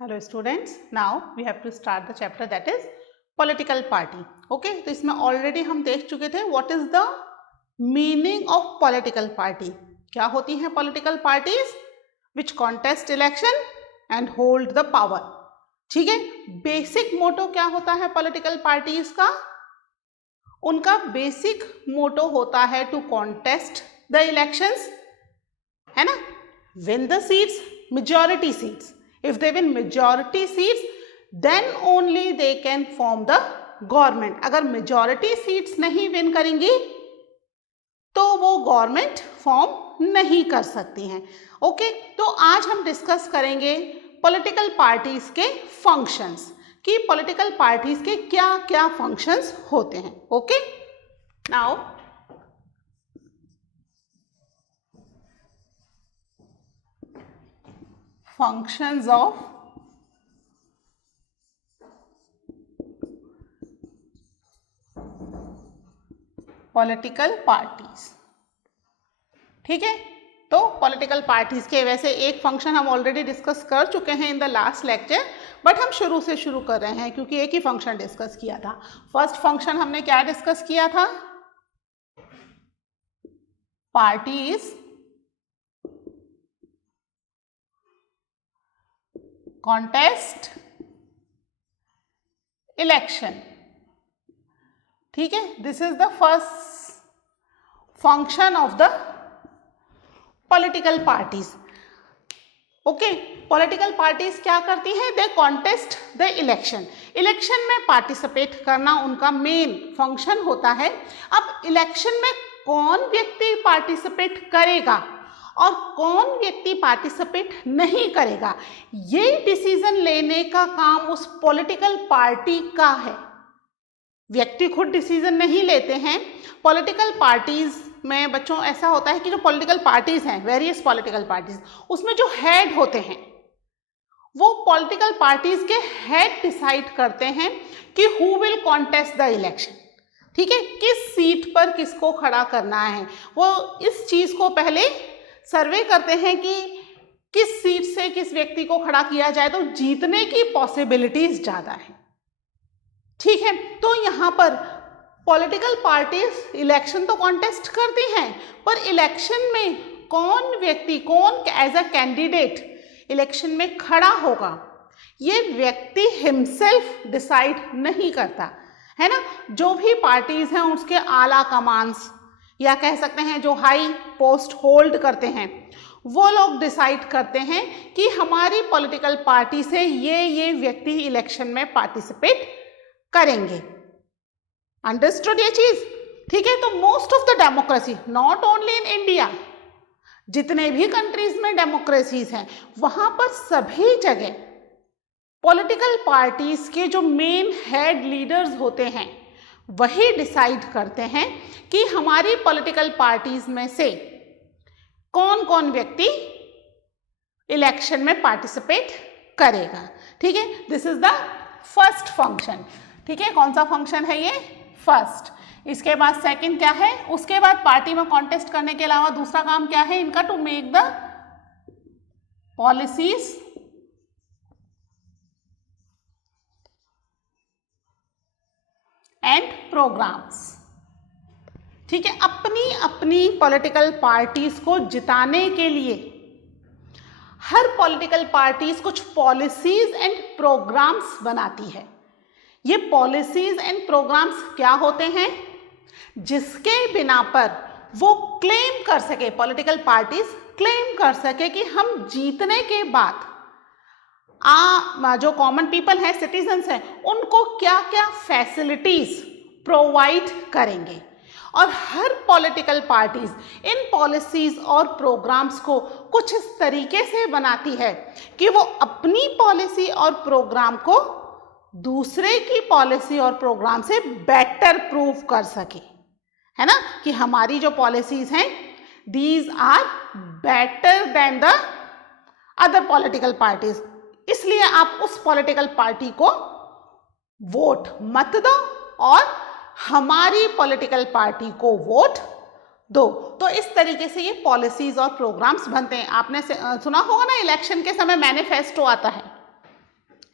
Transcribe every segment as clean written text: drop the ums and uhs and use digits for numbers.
Hello students, now we have to start the chapter that is political party. Okay, तो इसमें already हम देख चुके थे what is the meaning of political party. क्या होती हैं political parties? Which contest election and hold the power. ठीक है, basic motto क्या होता है political parties का? उनका basic motto होता है to contest the elections, है ना? Win the seats, majority seats. If they win majority seats, then only they can form the government. अगर majority seats नहीं win करेंगी तो वो गवर्नमेंट फॉर्म नहीं कर सकती हैं. ओके, तो आज हम डिस्कस करेंगे पॉलिटिकल पार्टीज के फंक्शंस कि पॉलिटिकल पार्टीज के क्या क्या फंक्शंस होते हैं. Okay, now functions of political parties. ठीक है, तो पॉलिटिकल पार्टीज के वैसे एक फंक्शन हम ऑलरेडी डिस्कस कर चुके हैं in the last lecture, but हम शुरू से शुरू कर रहे हैं क्योंकि एक ही फंक्शन डिस्कस किया था. फर्स्ट फंक्शन हमने क्या डिस्कस किया था? Parties contest election. ठीक है, this is the first function of the political parties. Okay, political parties क्या करती हैं? दे कॉन्टेस्ट द इलेक्शन. इलेक्शन में पार्टिसिपेट करना उनका मेन फंक्शन होता है. अब इलेक्शन में कौन व्यक्ति पार्टिसिपेट करेगा और कौन व्यक्ति पार्टिसिपेट नहीं करेगा, ये डिसीजन लेने का काम उस पॉलिटिकल पार्टी का है. व्यक्ति खुद डिसीजन नहीं लेते हैं. पॉलिटिकल पार्टीज में बच्चों ऐसा होता है कि जो पॉलिटिकल पार्टीज हैं, वेरियस पॉलिटिकल पार्टीज, उसमें जो हेड होते हैं वो पॉलिटिकल पार्टीज के हेड डिसाइड करते हैं कि who will contest the election. ठीक है, किस सीट पर किसको खड़ा करना है. वो इस चीज को पहले सर्वे करते हैं कि किस सीट से किस व्यक्ति को खड़ा किया जाए तो जीतने की पॉसिबिलिटीज ज्यादा है. ठीक है, तो यहां पर पॉलिटिकल पार्टीज इलेक्शन तो कॉन्टेस्ट करती हैं, पर इलेक्शन में कौन व्यक्ति, कौन एज अ कैंडिडेट इलेक्शन में खड़ा होगा, ये व्यक्ति हिमसेल्फ डिसाइड नहीं करता है ना. जो भी पार्टीज हैं उसके आला कमांड्स या कह सकते हैं जो हाई पोस्ट होल्ड करते हैं वो लोग डिसाइड करते हैं कि हमारी पॉलिटिकल पार्टी से ये व्यक्ति इलेक्शन में पार्टिसिपेट करेंगे. अंडरस्टूड ये चीज? ठीक है, तो most of the democracy, not only in India, जितने भी कंट्रीज में डेमोक्रेसीज हैं वहां पर सभी जगह पॉलिटिकल पार्टीज के जो मेन हेड लीडर्स होते हैं वही डिसाइड करते हैं कि हमारी पॉलिटिकल पार्टीज में से कौन कौन व्यक्ति इलेक्शन में पार्टिसिपेट करेगा. ठीक है, this is the first function. ठीक है, कौन सा फंक्शन है ये? फर्स्ट. इसके बाद सेकंड क्या है? उसके बाद पार्टी में कॉन्टेस्ट करने के अलावा दूसरा काम क्या है इनका? To make the policies and programmes. ठीक है, अपनी अपनी पॉलिटिकल पार्टीज को जिताने के लिए हर पॉलिटिकल पार्टीज कुछ पॉलिसीज एंड प्रोग्राम्स बनाती है. ये पॉलिसीज एंड प्रोग्राम्स क्या होते हैं? जिसके बिना पर वो क्लेम कर सके, पॉलिटिकल पार्टीज क्लेम कर सके कि हम जीतने के बाद जो कॉमन पीपल हैं, सिटीजन्स हैं, उनको क्या क्या फैसिलिटीज प्रोवाइड करेंगे. और हर पॉलिटिकल पार्टीज इन पॉलिसीज और प्रोग्राम्स को कुछ इस तरीके से बनाती है कि वो अपनी पॉलिसी और प्रोग्राम को दूसरे की पॉलिसी और प्रोग्राम से बेटर प्रूव कर सके, है ना, कि हमारी जो पॉलिसीज हैं these are better than the other political parties. इसलिए आप उस पॉलिटिकल पार्टी को वोट मत दो और हमारी पॉलिटिकल पार्टी को वोट दो. तो इस तरीके से ये पॉलिसीज और प्रोग्राम्स बनते हैं. आपने सुना होगा ना, इलेक्शन के समय मैनिफेस्टो आता है,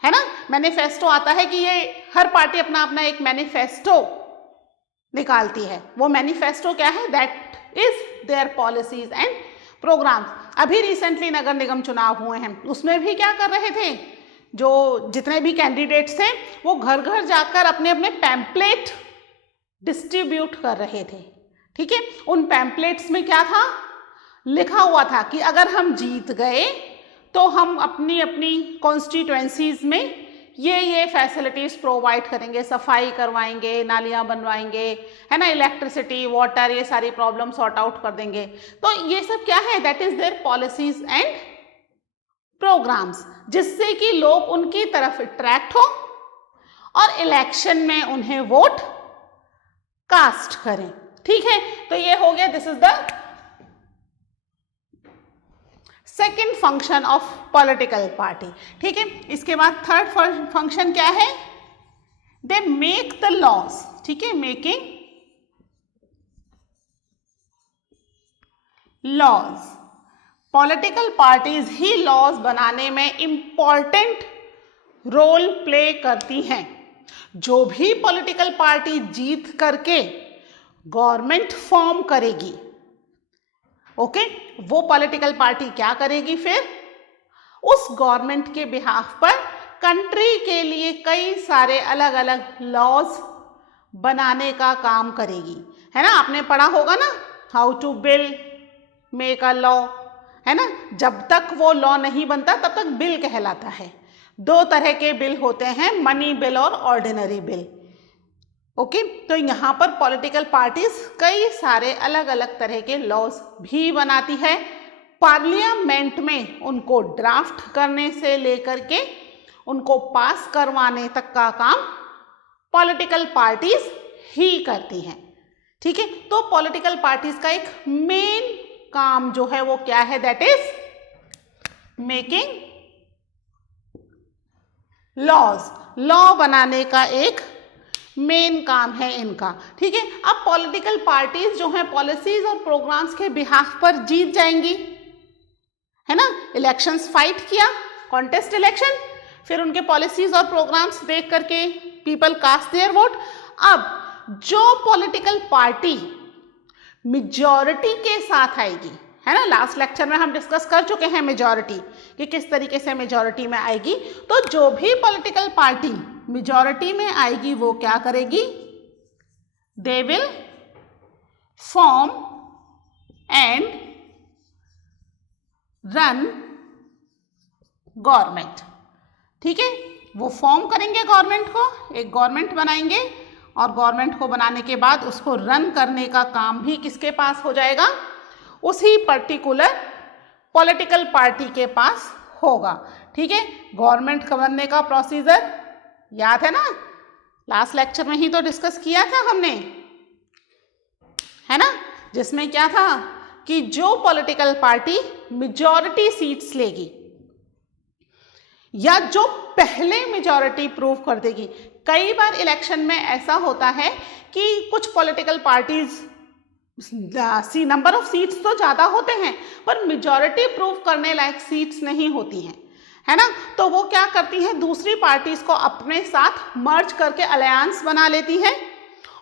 है ना। मैनिफेस्टो आता है कि ये हर पार्टी अपना अपना एक मैनिफेस्टो निकालती है। वो मैनिफेस्टो क्या है? That is their policies and programmes. अभी रिसेंटली नगर निगम चुनाव हुए हैं, उसमें भी क्या कर रहे थे, जो जितने भी कैंडिडेट्स थे वो घर घर जाकर अपने अपने पैम्पलेट डिस्ट्रीब्यूट कर रहे थे। ठीक है, उन पैम्पलेट्स में क्या था, लिखा हुआ था कि अगर हम जीत गए तो हम अपनी अपनी कॉन्स्टिट्यूएंसीज में ये फैसिलिटीज़ प्रोवाइड करेंगे, सफाई करवाएंगे, नालियाँ बनवाएंगे, है ना, इलेक्ट्रिसिटी, वाटर, ये सारी प्रॉब्लम सॉर्ट आउट कर देंगे। तो ये सब क्या है? That is their policies and programmes, जिससे कि लोग उनकी तरफ अट्रैक्ट हो और इलेक्शन में उन्हें वोट कास्ट करें। ठीक है, तो ये हो गया, this is the second function of political party. ठीक है, इसके बाद थर्ड फंक्शन क्या है? They make the laws. ठीक है, मेकिंग लॉज। पॉलिटिकल पार्टीज ही लॉज बनाने में इंपॉर्टेंट रोल प्ले करती हैं। जो भी पॉलिटिकल पार्टी जीत करके गवर्नमेंट फॉर्म करेगी, ओके, वो पॉलिटिकल पार्टी क्या करेगी? फिर उस गवर्नमेंट के बिहाफ पर कंट्री के लिए कई सारे अलग अलग लॉज बनाने का काम करेगी, है ना। आपने पढ़ा होगा ना, how to bill make a law, है ना। जब तक वो लॉ नहीं बनता तब तक बिल कहलाता है। दो तरह के बिल होते हैं, मनी बिल और ऑर्डिनरी बिल। ओके, तो यहाँ पर पॉलिटिकल पार्टीज कई सारे अलग अलग तरह के लॉज भी बनाती है। पार्लियामेंट में उनको ड्राफ्ट करने से लेकर के उनको पास करवाने तक का काम पॉलिटिकल पार्टीज ही करती हैं। ठीक है, तो पॉलिटिकल पार्टीज का एक मेन काम जो है वो क्या है? That is making laws. Law बनाने का एक मेन काम है इनका। ठीक है, अब पॉलिटिकल पार्टीज जो हैं पॉलिसीज और प्रोग्राम्स के बिहाफ पर जीत जाएंगी, है ना। इलेक्शंस फाइट किया, कॉन्टेस्ट इलेक्शन, फिर उनके पॉलिसीज और प्रोग्राम्स देख करके पीपल कास्ट देयर वोट। अब जो पॉलिटिकल पार्टी मेजॉरिटी के साथ आएगी, है ना, लास्ट लेक्चर में हम डिस्कस कर चुके हैं मेजॉरिटी कि किस तरीके से मेजॉरिटी में आएगी। तो जो भी पॉलिटिकल पार्टी मेजॉरिटी में आएगी वो क्या करेगी? They will form and run government. ठीक है, वो फॉर्म करेंगे गवर्नमेंट को, एक गवर्नमेंट बनाएंगे और गवर्नमेंट को बनाने के बाद उसको रन करने का काम भी किसके पास हो जाएगा? उसी पर्टिकुलर पॉलिटिकल पार्टी के पास होगा। ठीक है, गवर्नमेंट बनने का प्रोसीजर याद है ना, लास्ट लेक्चर में ही तो डिस्कस किया था हमने, है ना, जिसमें क्या था कि जो पॉलिटिकल पार्टी मेजॉरिटी सीट्स लेगी या जो पहले मेजॉरिटी प्रूव कर देगी। कई बार इलेक्शन में ऐसा होता है कि कुछ political parties number of seats तो ज़्यादा होते हैं पर मेजॉरिटी प्रूव करने लायक सीट्स नहीं होती हैं, है ना। तो वो क्या करती हैं? दूसरी पार्टीज को अपने साथ मर्ज करके अलायंस बना लेती हैं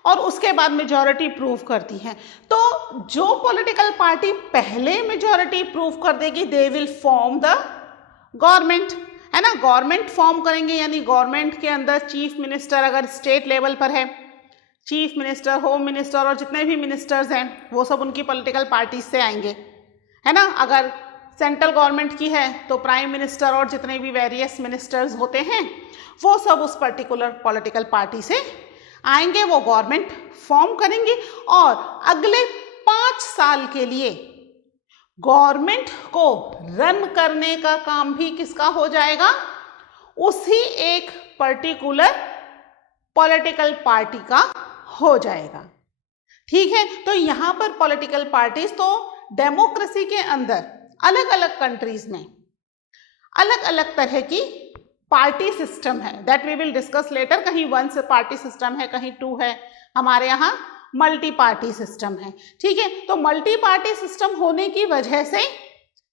और उसके बाद मेजॉरिटी प्रूव करती हैं। तो जो पॉलिटिकल पार्टी पहले मेजॉरिटी प्रूव कर देगी they will form the government, है ना। गवर्नमेंट फॉर्म करेंगे यानी गवर्नमेंट के अंदर चीफ मिनिस्टर अगर स्टेट लेवल पर है, चीफ मिनिस्टर, होम मिनिस्टर और जितने भी मिनिस्टर्स हैं वो सब उनकी पॉलिटिकल पार्टी से आएंगे, है ना। अगर सेंट्रल गवर्नमेंट की है तो प्राइम मिनिस्टर और जितने भी वेरियस मिनिस्टर्स होते हैं वो सब उस पर्टिकुलर पॉलिटिकल पार्टी से आएंगे, वो गवर्नमेंट फॉर्म करेंगे और अगले 5 साल के लिए गवर्नमेंट को रन करने का काम भी किसका हो जाएगा? उसी एक पर्टिकुलर पॉलिटिकल पार्टी का हो जाएगा। ठीक है, तो यहाँ पर पॉलिटिकल पार्टीज तो डेमोक्रेसी के अंदर अलग अलग कंट्रीज में अलग अलग तरह की पार्टी सिस्टम है, that we will discuss later. कहीं 1 पार्टी सिस्टम है, कहीं 2 है, हमारे यहाँ मल्टी पार्टी सिस्टम है। ठीक है, तो मल्टी पार्टी सिस्टम होने की वजह से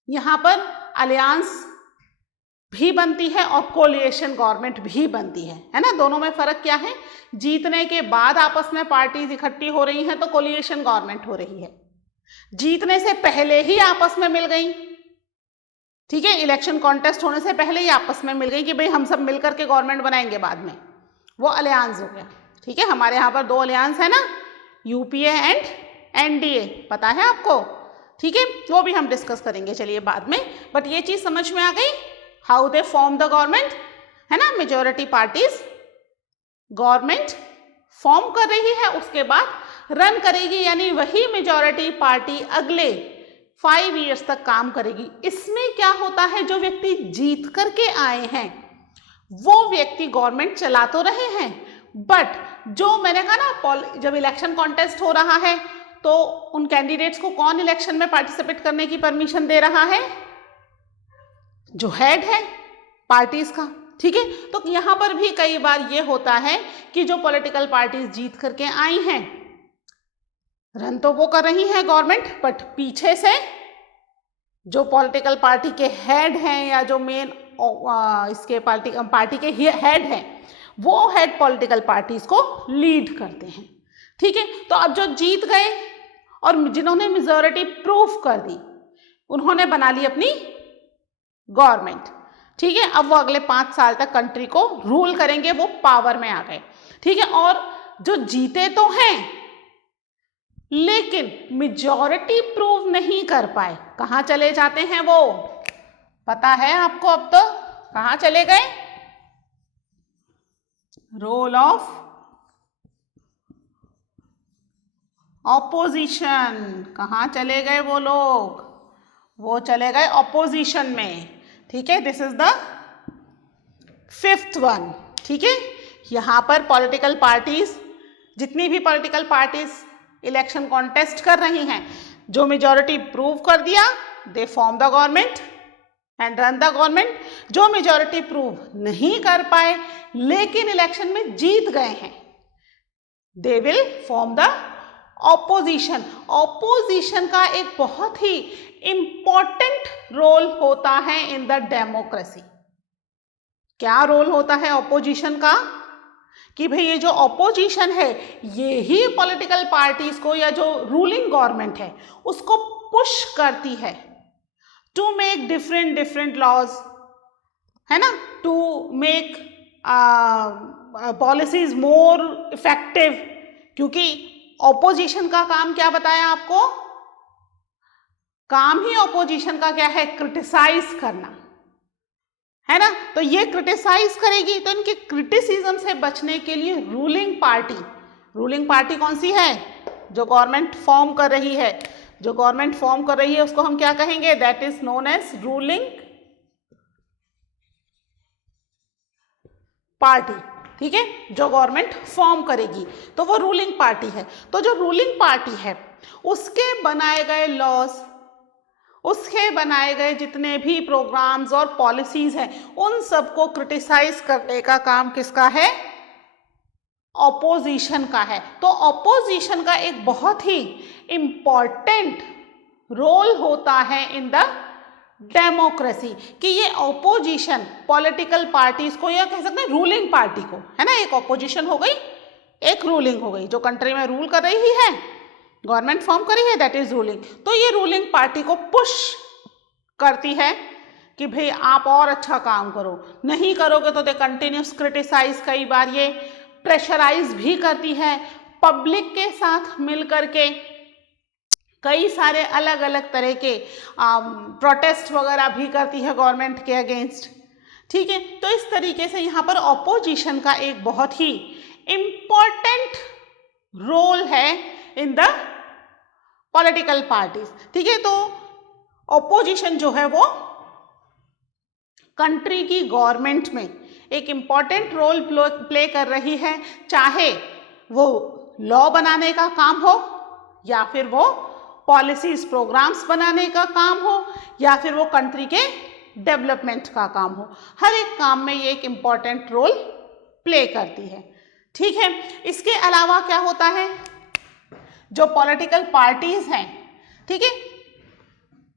यहाँ पर अलायंस भी बनती है और कोलिएशन गवर्नमेंट भी बनती है ना। दोनों में फर्क क्या है? जीतने के बाद आपस में पार्टीज इकट्ठी हो रही हैं तो कोलिएशन गवर्नमेंट हो रही है, जीतने से पहले ही आपस में मिल गई, ठीक है, इलेक्शन कॉन्टेस्ट होने से पहले ही आपस में मिल गई कि भाई हम सब मिलकर के गवर्नमेंट बनाएंगे बाद में, वो अलियांस हो गया, ठीक है। हमारे यहाँ पर 2 अलियांस है ना, यूपीए एंड एनडीए, पता है आपको, ठीक है, वो भी हम डिस्कस करेंगे चलिए बाद में। बट ये चीज समझ में आ गई, how they form the government, है ना। मेजॉरिटी पार्टीज गवर्नमेंट फॉर्म कर रही है, उसके बाद रन करेगी, यानी वही मेजॉरिटी पार्टी अगले 5 ईयर्स तक काम करेगी। इसमें क्या होता है, जो व्यक्ति जीत करके आए हैं वो व्यक्ति गवर्नमेंट चला तो रहे हैं, बट जो मैंने कहा ना, जब इलेक्शन कॉन्टेस्ट हो रहा है तो उन कैंडिडेट्स को कौन इलेक्शन में पार्टिसिपेट करने की परमिशन दे रहा है? जो हेड है पार्टीज का, ठीक है। तो यहां पर भी कई बार ये होता है कि जो पॉलिटिकल पार्टीज जीत करके आई हैं, रन तो वो कर रही है गवर्नमेंट, बट पीछे से जो पॉलिटिकल पार्टी के हेड हैं या जो मेन इसके पार्टी के हेड हैं, वो हेड पॉलिटिकल पार्टीज को लीड करते हैं, ठीक है। तो अब जो जीत गए और जिन्होंने मेजॉरिटी प्रूफ कर दी, उन्होंने बना ली अपनी गवर्नमेंट, ठीक है। अब वो अगले 5 साल तक कंट्री को रूल करेंगे, वो पावर में आ गए, ठीक है। और जो जीते तो हैं लेकिन मेजॉरिटी प्रूव नहीं कर पाए, कहां चले जाते हैं वो? पता है आपको अब तो, कहां चले गए? Role of opposition. कहां चले गए वो लोग? वो चले गए ऑपोजिशन में, ठीक है। This is the 5th one, ठीक है। यहां पर पॉलिटिकल पार्टीज, जितनी भी पॉलिटिकल पार्टीज इलेक्शन कॉन्टेस्ट कर रही हैं, जो मेजॉरिटी प्रूव कर दिया, they form the government and run the government. जो मेजॉरिटी प्रूव नहीं कर पाए लेकिन इलेक्शन में जीत गए हैं, they will form the opposition. Opposition का एक बहुत ही इंपॉर्टेंट रोल होता है इन द डेमोक्रेसी। क्या रोल होता है ऑपोजिशन का? कि भाई ये जो ऑपोजिशन है, ये ही पॉलिटिकल पार्टीज को या जो रूलिंग गवर्नमेंट है उसको पुश करती है टू मेक डिफरेंट लॉज, है ना, to make policies more effective. क्योंकि ऑपोजिशन का काम क्या बताया आपको? काम ही ऑपोजिशन का क्या है? क्रिटिसाइज करना, है ना। तो ये क्रिटिसाइज करेगी, तो इनके क्रिटिसिज्म से बचने के लिए रूलिंग पार्टी कौन सी है? जो गवर्नमेंट फॉर्म कर रही है, जो गवर्नमेंट फॉर्म कर रही है उसको हम क्या कहेंगे? That is known as ruling party, ठीक है। जो गवर्नमेंट फॉर्म करेगी तो वो रूलिंग पार्टी है। तो जो रूलिंग पार्टी है उसके बनाए गए लॉज, उसके बनाए गए जितने भी प्रोग्राम्स और पॉलिसीज हैं, उन सबको क्रिटिसाइज करने का काम किसका है? ऑपोजिशन का है। तो ऑपोजिशन का एक बहुत ही इंपॉर्टेंट रोल होता है इन द डेमोक्रेसी, कि ये ऑपोजिशन पॉलिटिकल पार्टीज को, या कह सकते हैं रूलिंग पार्टी को, है ना, एक ऑपोजिशन हो गई, एक रूलिंग हो गई, जो कंट्री में रूल कर रही है, गवर्नमेंट फॉर्म करी है, दैट इज रूलिंग। तो ये रूलिंग पार्टी को पुश करती है कि भाई आप और अच्छा काम करो, नहीं करोगे तो दे कंटिन्यूस क्रिटिसाइज, कई बार ये प्रेशराइज भी करती है, पब्लिक के साथ मिलकर के कई सारे अलग अलग तरह के प्रोटेस्ट वगैरह भी करती है गवर्नमेंट के अगेंस्ट, ठीक है। तो इस तरीके से यहाँ पर ऑपोजिशन का एक बहुत ही इम्पॉर्टेंट रोल है इन द पॉलिटिकल पार्टीज, ठीक है। तो ऑपोजिशन जो है वो कंट्री की गवर्नमेंट में एक इम्पॉर्टेंट रोल प्ले कर रही है, चाहे वो लॉ बनाने का काम हो, या फिर वो पॉलिसीज प्रोग्राम्स बनाने का काम हो, या फिर वो कंट्री के डेवलपमेंट का काम हो। हर एक काम में ये एक इम्पॉर्टेंट रोल प्ले करती है, ठीक है। इसके अलावा क्या होता है, जो पॉलिटिकल पार्टीज हैं, ठीक है,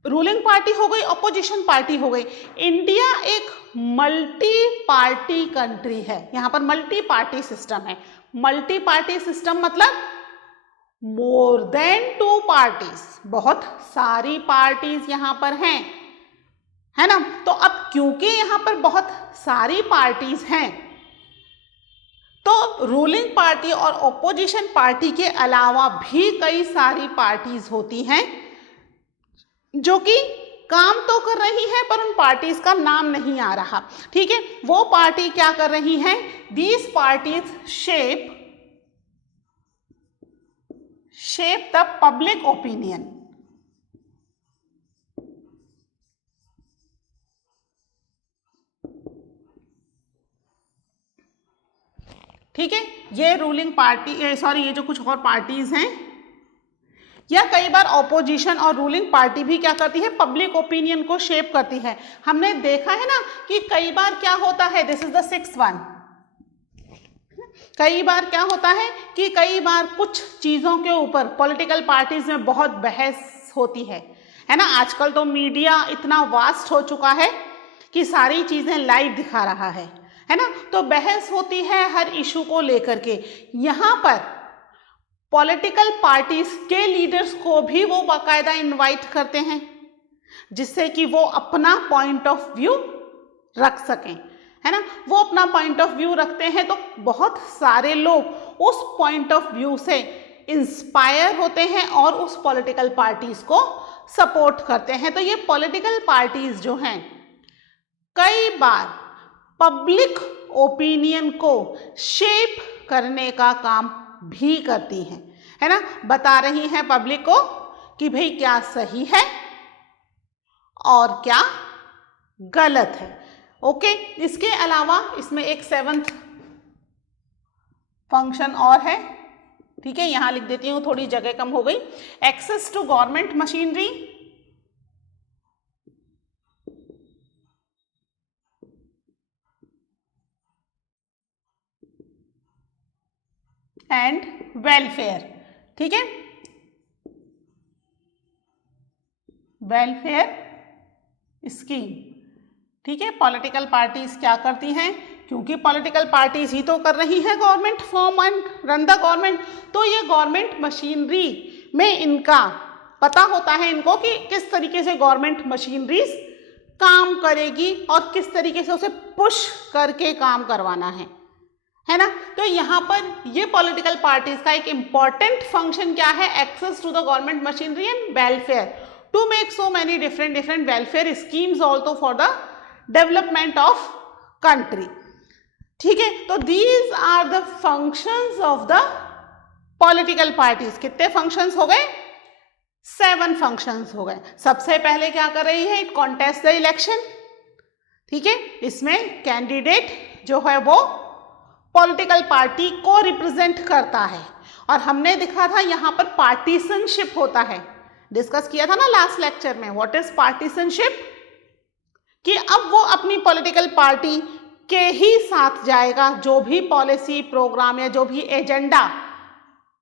रूलिंग पार्टी हो गई, ऑपोजिशन पार्टी हो गई। इंडिया एक मल्टी पार्टी कंट्री है, यहां पर मल्टी पार्टी सिस्टम है। मल्टी पार्टी सिस्टम मतलब मोर देन 2 पार्टीज, बहुत सारी पार्टीज यहां पर हैं, है ना। तो अब क्योंकि यहां पर बहुत सारी पार्टीज हैं, तो रूलिंग पार्टी और ऑपोजिशन पार्टी के अलावा भी कई सारी पार्टीज होती हैं जो कि काम तो कर रही है पर उन पार्टीज का नाम नहीं आ रहा, ठीक है। वो पार्टी क्या कर रही हैं? These parties shape the public opinion, ठीक है। ये रूलिंग पार्टी, ये जो कुछ और पार्टीज हैं, या कई बार ऑपोजिशन और रूलिंग पार्टी भी क्या करती है? पब्लिक ओपिनियन को शेप करती है। हमने देखा है ना कि कई बार क्या होता है, this is the 6th one, कई बार क्या होता है कि कई बार कुछ चीजों के ऊपर पॉलिटिकल पार्टीज में बहुत बहस होती है ना। आजकल तो मीडिया इतना वास्ट हो चुका है कि सारी चीजें लाइव दिखा रहा है ना। तो बहस होती है हर इशू को लेकर के। यहाँ पर पॉलिटिकल पार्टीज के लीडर्स को भी वो बाकायदा इनवाइट करते हैं, जिससे कि वो अपना पॉइंट ऑफ व्यू रख सकें, है ना। वो अपना पॉइंट ऑफ व्यू रखते हैं तो बहुत सारे लोग उस पॉइंट ऑफ व्यू से इंस्पायर होते हैं और उस पॉलिटिकल पार्टीज को सपोर्ट करते हैं। तो ये पॉलिटिकल पार्टीज जो हैं कई बार पब्लिक ओपिनियन को शेप करने का काम भी करती हैं, है ना। बता रही हैं पब्लिक को कि भाई क्या सही है और क्या गलत है। ओके, इसके अलावा इसमें एक 7th फंक्शन और है, ठीक है। यहां लिख देती हूं, थोड़ी जगह कम हो गई। Access to government machinery and welfare, ठीक है। वेलफेयर स्कीम, ठीक है। पॉलिटिकल पार्टीज क्या करती हैं? क्योंकि पॉलिटिकल पार्टीज ही तो कर रही है government form and run the government, तो ये गवर्नमेंट मशीनरी में इनका पता होता है इनको कि किस तरीके से गवर्नमेंट मशीनरीज काम करेगी और किस तरीके से उसे पुश करके काम करवाना है ना। तो यहाँ पर ये पॉलिटिकल पार्टीज का एक इंपॉर्टेंट फंक्शन क्या है? Access to the government machinery and welfare to make so many different welfare schemes also for the development of country, ठीक है। तो these are the functions of the political parties. कितने functions हो गए? 7 functions हो गए। सबसे पहले क्या कर रही है? इट कॉन्टेस्ट द इलेक्शन, ठीक है। इसमें कैंडिडेट जो है वो पॉलिटिकल पार्टी को रिप्रेजेंट करता है, और हमने देखा था यहाँ पर पार्टीसनशिप होता है, डिस्कस किया था ना लास्ट लेक्चर में। What is partisanship? कि अब वो अपनी पॉलिटिकल पार्टी के ही साथ जाएगा, जो भी पॉलिसी प्रोग्राम या जो भी एजेंडा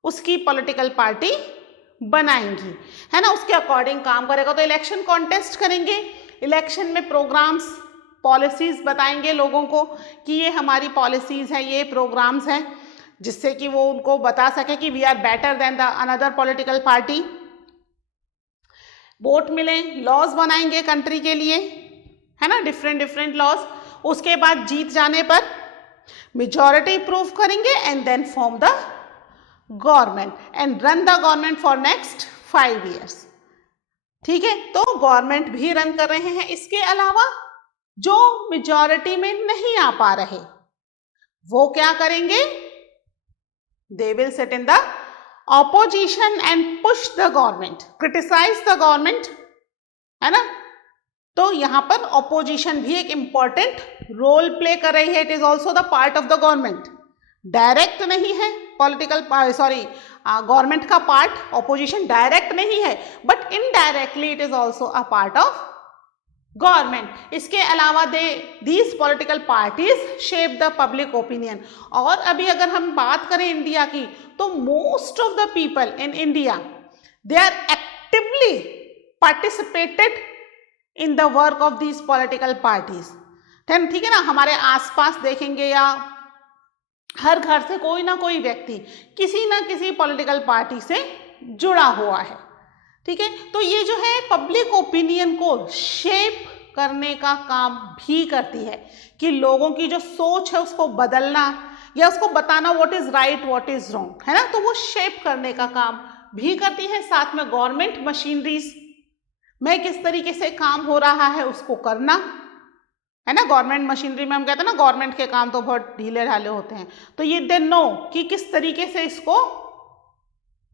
उसकी पॉलिटिकल पार्टी बनाएंगी, है ना, उसके अकॉर्डिंग काम करेगा। तो इलेक्शन कॉन्टेस्ट करेंगे, इलेक्शन में प्रोग्राम्स पॉलिसीज बताएंगे लोगों को कि ये हमारी पॉलिसीज हैं, ये प्रोग्राम्स हैं, जिससे कि वो उनको बता सके कि we are better than the another political party. Vote मिले, लॉज बनाएंगे कंट्री के लिए, है ना, डिफरेंट लॉज। उसके बाद जीत जाने पर मेजॉरिटी प्रूव करेंगे and then form the government and run the government for next 5 years, ठीक है। तो गवर्नमेंट भी रन कर रहे हैं। इसके अलावा जो मेजॉरिटी में नहीं आ पा रहे वो क्या करेंगे? They will sit in the opposition and push the government, criticise the government, है ना। तो यहां पर ऑपोजिशन भी एक इंपॉर्टेंट रोल प्ले कर रही है। It is also the part of the government, direct नहीं है गवर्नमेंट का पार्ट ऑपोजिशन डायरेक्ट नहीं है, but indirectly it is also a part of government. इसके अलावा these political parties shape the public opinion. और अभी अगर हम बात करें इंडिया की, तो most of the people in India they are actively participated in the work of these political parties. ठीक है ना, हमारे आसपास देखेंगे या हर घर से कोई ना कोई व्यक्ति किसी ना किसी पॉलिटिकल पार्टी से जुड़ा हुआ है। ठीक है, तो ये जो है पब्लिक ओपिनियन को शेप करने का काम भी करती है कि लोगों की जो सोच है उसको बदलना या उसको बताना what is right what is wrong, है ना, तो वो शेप करने का काम भी करती है। साथ में गवर्नमेंट मशीनरीज में किस तरीके से काम हो रहा है उसको करना, है ना। गवर्नमेंट मशीनरी में हम कहते हैं ना गवर्नमेंट के काम तो बहुत ढीले ढाले होते हैं, तो ये दे नो कि किस तरीके से इसको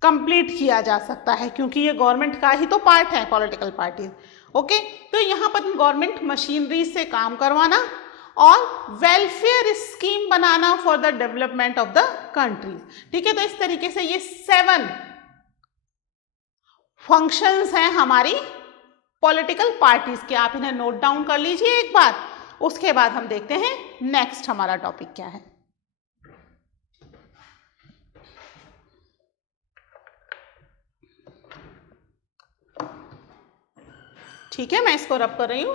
कंप्लीट किया जा सकता है, क्योंकि ये गवर्नमेंट का ही तो पार्ट है पॉलिटिकल पार्टी। ओके, तो यहाँ पर गवर्नमेंट मशीनरी से काम करवाना और welfare scheme banana for the development of the country. ठीक है, तो इस तरीके से ये 7 फंक्शंस हैं हमारी पॉलिटिकल पार्टीज के। आप इन्हें नोट डाउन कर लीजिए एक बार, उसके बाद हम देखते हैं नेक्स्ट हमारा टॉपिक क्या है। ठीक है, मैं इसको रब कर रही हूं।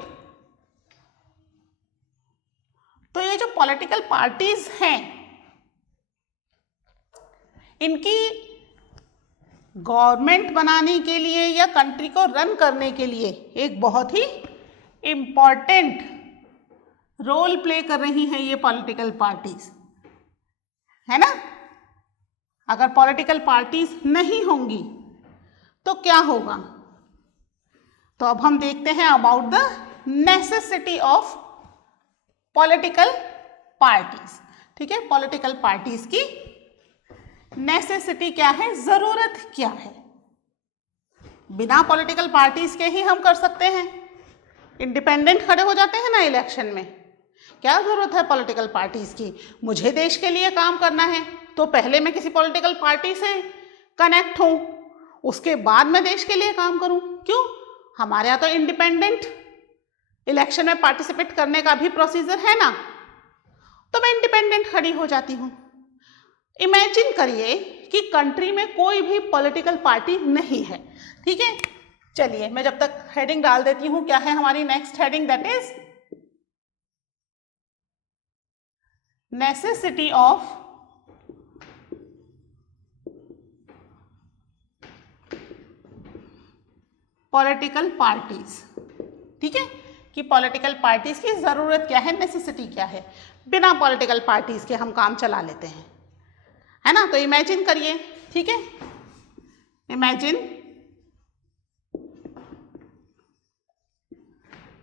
तो ये जो पॉलिटिकल पार्टीज हैं, इनकी गवर्नमेंट बनाने के लिए या कंट्री को रन करने के लिए एक बहुत ही इंपॉर्टेंट रोल प्ले कर रही हैं ये पॉलिटिकल पार्टीज, है ना। अगर पॉलिटिकल पार्टीज नहीं होंगी तो क्या होगा, तो अब हम देखते हैं about the necessity of political parties. ठीक है, पॉलिटिकल पार्टीज की नेसेसिटी क्या है, जरूरत क्या है। बिना पॉलिटिकल पार्टीज के ही हम कर सकते हैं, इंडिपेंडेंट खड़े हो जाते हैं ना इलेक्शन में। क्या जरूरत है पॉलिटिकल पार्टीज की, मुझे देश के लिए काम करना है तो पहले मैं किसी पॉलिटिकल पार्टी से कनेक्ट हूं, उसके बाद मैं देश के लिए काम करूं। क्यों, हमारे यहाँ तो इंडिपेंडेंट इलेक्शन में पार्टिसिपेट करने का भी प्रोसीजर है ना, तो मैं इंडिपेंडेंट खड़ी हो जाती हूँ। इमेजिन करिए कि कंट्री में कोई भी पॉलिटिकल पार्टी नहीं है। ठीक है, चलिए मैं जब तक हेडिंग डाल देती हूँ। क्या है हमारी next heading, that is necessity of political parties. ठीक है, कि पॉलिटिकल पार्टीज की जरूरत क्या है, नेसेसिटी क्या है। बिना पॉलिटिकल पार्टीज के हम काम चला लेते हैं, है ना। तो इमेजिन करिए, ठीक है, imagine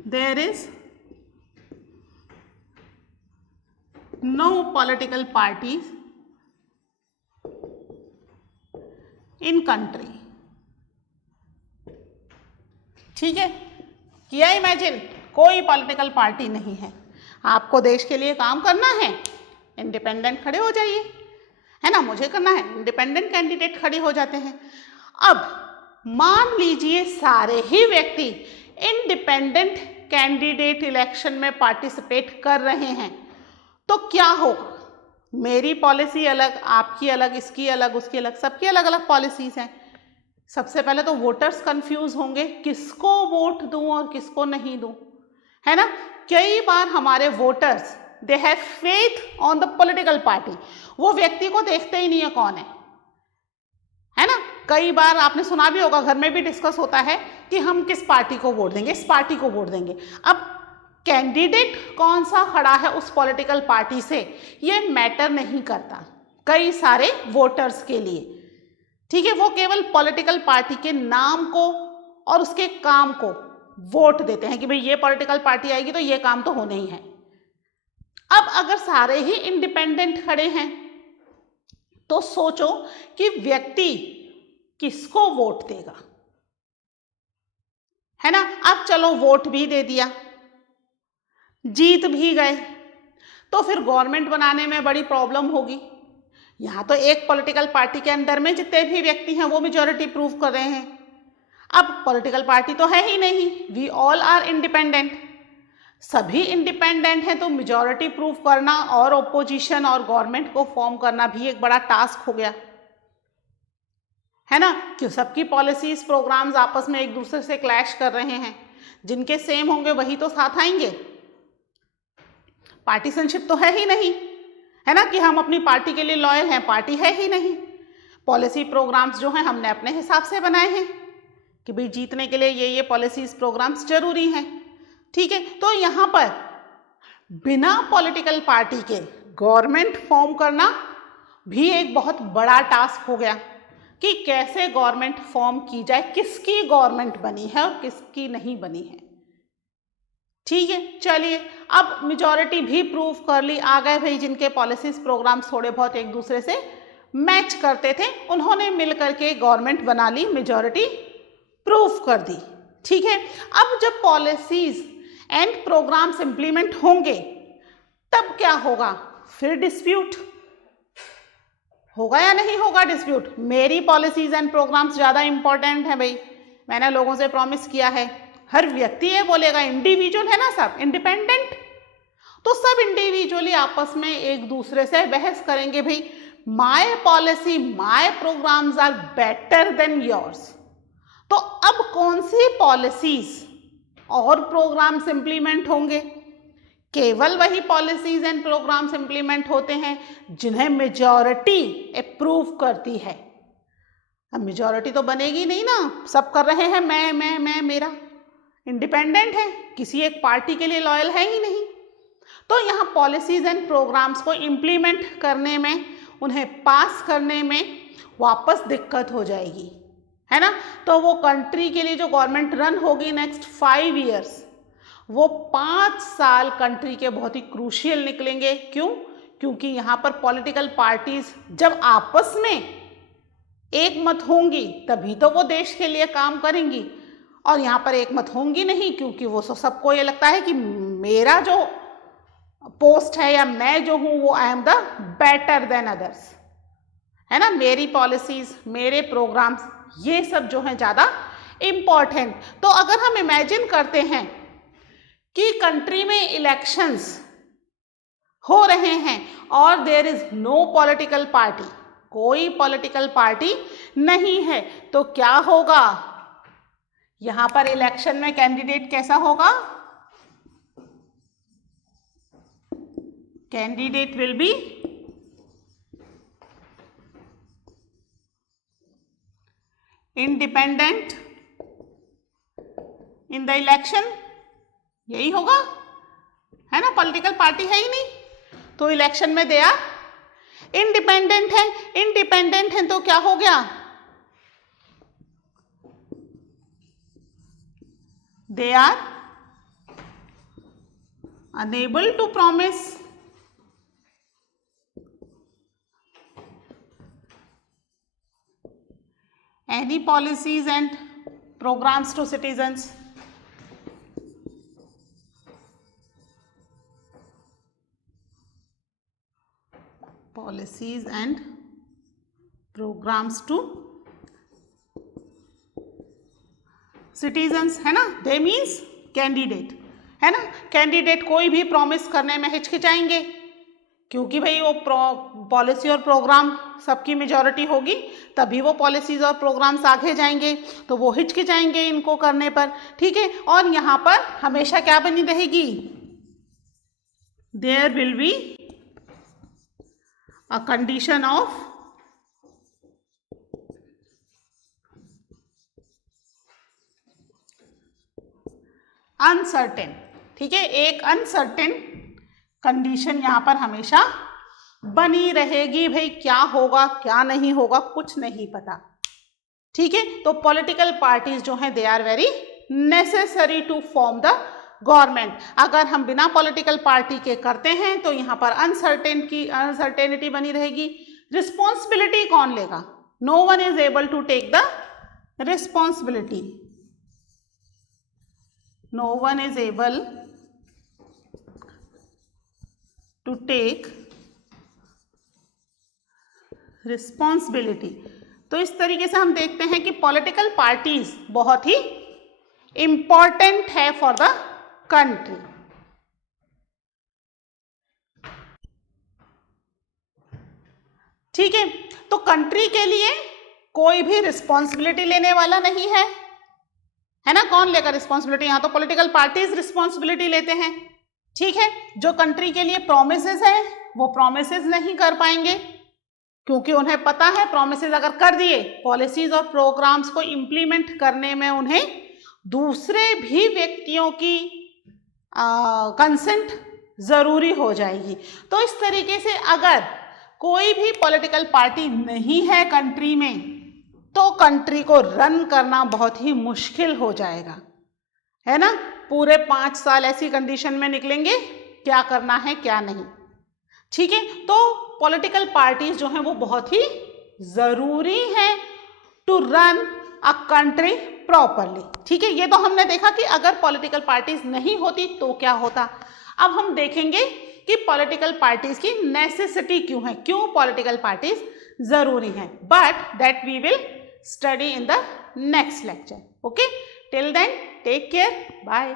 there is no political parties in country. ठीक है, किया इमेजिन, कोई पॉलिटिकल पार्टी नहीं है, आपको देश के लिए काम करना है, इंडिपेंडेंट खड़े हो जाइए, है ना। मुझे करना है, इंडिपेंडेंट कैंडिडेट खड़े हो जाते हैं। अब मान लीजिए सारे ही व्यक्ति इंडिपेंडेंट कैंडिडेट इलेक्शन में पार्टिसिपेट कर रहे हैं, तो क्या होगा, मेरी पॉलिसी अलग, आपकी अलग, इसकी अलग, उसकी अलग, सबकी अलग अलग पॉलिसीज हैं। सबसे पहले तो वोटर्स कंफ्यूज होंगे, किसको वोट दूं और किसको नहीं दूं, है ना। कई बार हमारे voters they have faith on the political party, वो व्यक्ति को देखते ही नहीं है कौन है ना। कई बार आपने सुना भी होगा, घर में भी डिस्कस होता है कि हम किस पार्टी को वोट देंगे, इस पार्टी को वोट देंगे। अब कैंडिडेट कौन सा खड़ा है उस पॉलिटिकल पार्टी से, ये मैटर नहीं करता कई सारे वोटर्स के लिए। ठीक है, वो केवल पॉलिटिकल पार्टी के नाम को और उसके काम को वोट देते हैं कि भाई ये पॉलिटिकल पार्टी आएगी तो ये काम तो होने ही है। अब अगर सारे ही इंडिपेंडेंट खड़े हैं तो सोचो कि व्यक्ति किसको वोट देगा, है ना। अब चलो वोट भी दे दिया, जीत भी गए, तो फिर गवर्नमेंट बनाने में बड़ी प्रॉब्लम होगी। यहाँ तो एक पॉलिटिकल पार्टी के अंदर में जितने भी व्यक्ति हैं वो मेजॉरिटी प्रूव कर रहे हैं। अब पॉलिटिकल पार्टी तो है ही नहीं, वी ऑल आर इंडिपेंडेंट, सभी इंडिपेंडेंट हैं, तो मेजॉरिटी प्रूव करना और ओपोजिशन और गवर्नमेंट को फॉर्म करना भी एक बड़ा टास्क हो गया। है ना, क्यों सबकी पॉलिसीज प्रोग्राम्स आपस में एक दूसरे से क्लैश कर रहे हैं, जिनके सेम होंगे वही तो साथ आएंगे। पार्टीसनशिप तो है ही नहीं, है ना, कि हम अपनी पार्टी के लिए लॉयल हैं, पार्टी है ही नहीं। पॉलिसी प्रोग्राम्स जो हैं हमने अपने हिसाब से बनाए हैं कि भाई जीतने के लिए ये पॉलिसीज प्रोग्राम्स जरूरी हैं, ठीक है। तो यहाँ पर बिना पॉलिटिकल पार्टी के गवर्नमेंट फॉर्म करना भी एक बहुत बड़ा टास्क हो गया कि कैसे गवर्नमेंट फॉर्म की जाए, किसकी गवर्नमेंट बनी है और किसकी नहीं बनी है, ठीक है। चलिए, अब मेजॉरिटी भी प्रूव कर ली, आ गए भाई जिनके पॉलिसीज प्रोग्राम्स थोड़े बहुत एक दूसरे से मैच करते थे, उन्होंने मिलकर के गवर्नमेंट बना ली, मेजॉरिटी प्रूव कर दी, ठीक है। अब जब पॉलिसीज एंड प्रोग्राम्स इंप्लीमेंट होंगे तब क्या होगा, फिर डिस्प्यूट होगा या नहीं होगा डिस्प्यूट। मेरी पॉलिसीज एंड प्रोग्राम्स ज़्यादा इंपॉर्टेंट है भाई, मैंने लोगों से प्रॉमिस किया है। हर व्यक्ति ये बोलेगा, इंडिविजुअल है ना, सब इंडिपेंडेंट, तो सब इंडिविजुअली आपस में एक दूसरे से बहस करेंगे, भाई my policy my programmes are better than yours. तो अब कौन सी पॉलिसीज और प्रोग्राम्स इंप्लीमेंट होंगे, केवल वही पॉलिसीज एंड प्रोग्राम्स इंप्लीमेंट होते हैं जिन्हें मेजॉरिटी अप्रूव करती है। अब मेजॉरिटी तो बनेगी नहीं ना, सब कर रहे हैं मैं मेरा, इंडिपेंडेंट है, किसी एक पार्टी के लिए लॉयल है ही नहीं। तो यहाँ पॉलिसीज एंड प्रोग्राम्स को इम्प्लीमेंट करने में, उन्हें पास करने में वापस दिक्कत हो जाएगी, है ना। तो वो कंट्री के लिए जो गवर्नमेंट रन होगी नेक्स्ट 5 ईयर्स, वो 5 साल कंट्री के बहुत ही क्रूशियल निकलेंगे। क्यों? क्योंकि यहाँ पर पॉलिटिकल पार्टीज जब आपस में एक मत होंगी तभी तो वो देश के लिए काम करेंगी, और यहाँ पर एक मत होंगी नहीं, क्योंकि वो सबको ये लगता है कि मेरा जो पोस्ट है या मैं जो हूँ वो I am the better than others, है ना, मेरी पॉलिसीज मेरे प्रोग्राम्स ये सब जो है ज़्यादा इम्पॉर्टेंट। तो अगर हम इमेजिन करते हैं कि कंट्री में इलेक्शंस हो रहे हैं और there is no political party, कोई पॉलिटिकल पार्टी नहीं है, तो क्या होगा, यहां पर इलेक्शन में कैंडिडेट कैसा होगा, candidate will be independent in the election, यही होगा, है ना, पॉलिटिकल पार्टी है ही नहीं, तो इलेक्शन में दे आर इंडिपेंडेंट है। इंडिपेंडेंट है तो क्या हो गया, they are unable to promise any policies and programs to citizens. Policies and programs to citizens, है ना, दे मीन्स कैंडिडेट, है ना। कैंडिडेट कोई भी प्रॉमिस करने में हिचकिचाएंगे, क्योंकि भाई वो पॉलिसी और प्रोग्राम सबकी मेजॉरिटी होगी तभी वो पॉलिसीज और प्रोग्राम्स आगे जाएंगे, तो वो हिचकिचाएंगे इनको करने पर, ठीक है। और यहाँ पर हमेशा क्या बनी रहेगी, there will be a condition of uncertain, ठीक है, एक अनसर्टेन कंडीशन यहाँ पर हमेशा बनी रहेगी, भाई क्या होगा क्या नहीं होगा कुछ नहीं पता, ठीक है। तो पॉलिटिकल पार्टीज जो हैं they are very necessary to form the government. अगर हम बिना पॉलिटिकल पार्टी के करते हैं तो यहाँ पर अनसर्टेनिटी बनी रहेगी। रिस्पॉन्सिबिलिटी कौन लेगा, no one is able to take the responsibility, no one is able to take responsibility। तो इस तरीके से हम देखते हैं कि पॉलिटिकल पार्टीज बहुत ही इंपॉर्टेंट है फॉर द कंट्री। ठीक है, तो कंट्री के लिए कोई भी रिस्पॉन्सिबिलिटी लेने वाला नहीं है ना। कौन लेगा रिस्पॉन्सिबिलिटी? यहाँ तो पॉलिटिकल पार्टीज रिस्पॉन्सिबिलिटी लेते हैं, ठीक है। जो कंट्री के लिए प्रोमिसेस है वो प्रोमिसेस नहीं कर पाएंगे, क्योंकि उन्हें पता है प्रोमिसेस अगर कर दिए, पॉलिसीज और प्रोग्राम्स को इम्प्लीमेंट करने में उन्हें दूसरे भी व्यक्तियों की कंसेंट जरूरी हो जाएगी। तो इस तरीके से अगर कोई भी पॉलिटिकल पार्टी नहीं है कंट्री में, तो कंट्री को रन करना बहुत ही मुश्किल हो जाएगा, है ना। पूरे 5 साल ऐसी कंडीशन में निकलेंगे, क्या करना है क्या नहीं, ठीक है। तो पॉलिटिकल पार्टीज जो हैं वो बहुत ही जरूरी हैं to run a country properly, ठीक है। ये तो हमने देखा कि अगर पॉलिटिकल पार्टीज नहीं होती तो क्या होता। अब हम देखेंगे कि पॉलिटिकल पार्टीज की नेसेसिटी क्यों है, क्यों पॉलिटिकल पार्टीज जरूरी हैं, but that we will study in the next lecture. Okay, till then take care, bye.